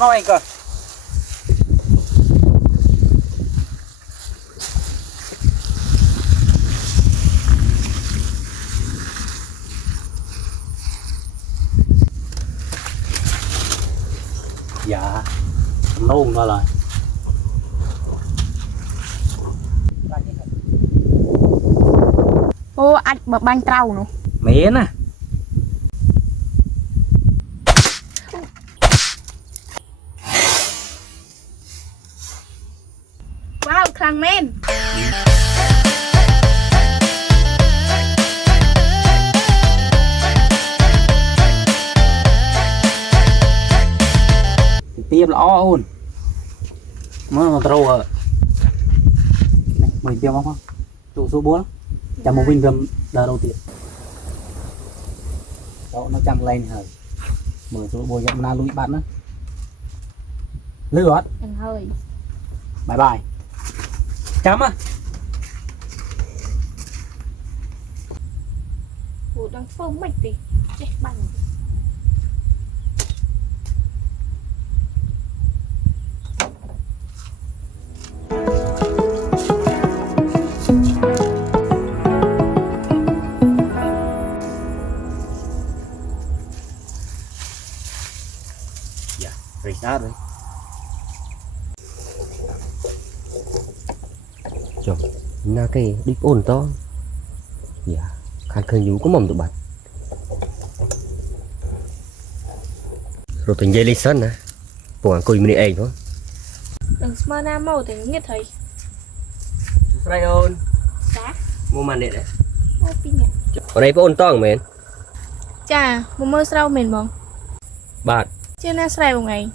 nói anh cơ. Dạ nôn ra rồi. Ô anh bật banh trâu nữa. Mẹ nè. Wow, khang men. Tiêm là o ôn. Mới một trâu rồi. Mình tiêm không? Trụ số 4. Chạm một viên gầm đợt đầu tiên. Đó nó chăng lên hả? Mở số bồi dặm na lùi bạn nữa. Lừa hết. Đừng hơi. Bye bye. Chấm á. Ủa đang phơm mạch gì? Chết bắn. Dạ, restart rồi. Chồng, na cái đích ổn to. Dạ, khăn khơi nhú có mầm tụi bạn. Rồi tình dây lên sân nè. Buồn cười mình đi thôi. Đừng smart nam màu thì nghe thấy. Sray ôn. Dạ. Mua màn điện đấy. Ô pin nhỉ. Ở đây có ổn to không mến? Chà, một mơ sao mình bông. Bạn. Chưa na sài một ngày.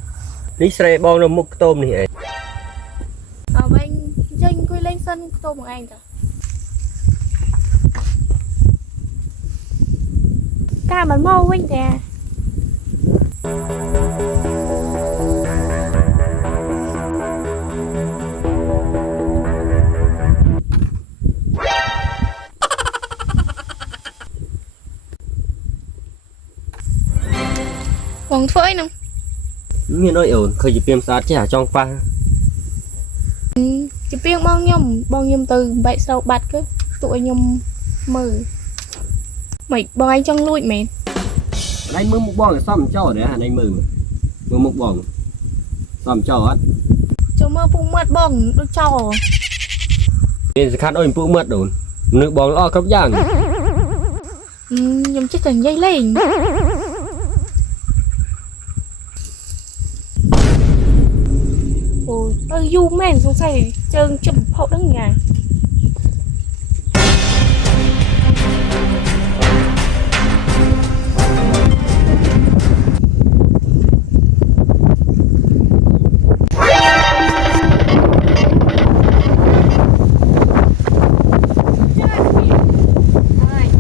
Ní sray bong nó múc tôm này. Ở bên trên quy lên sân tô một anh rồi. Ca bắn mâu anh kìa. Vòng phơi nè. Miền ơi ổn, khơi dịp tiêm sát chả trong pha. Chỉ biết bao nhiêu từ vậy sao bạch cái tụi nhom mờ. Mày bọn anh trong lui mẹ. Đây mưa một bong xăm cho đấy hả anh mừng. Mưa một bong xăm cho hết. Cho mơ phung mật bong nó cho. Nên khát ơi phụ mượt đồn. Nữ bong lo cấp giang. Nhưng chết thành dây lên. Ôi, ơi du men xong xay trơn chụp hậu đứng nhà.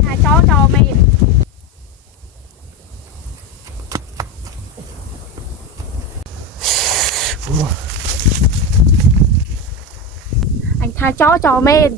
Hai chó cho mày. Anh tha chó cho men.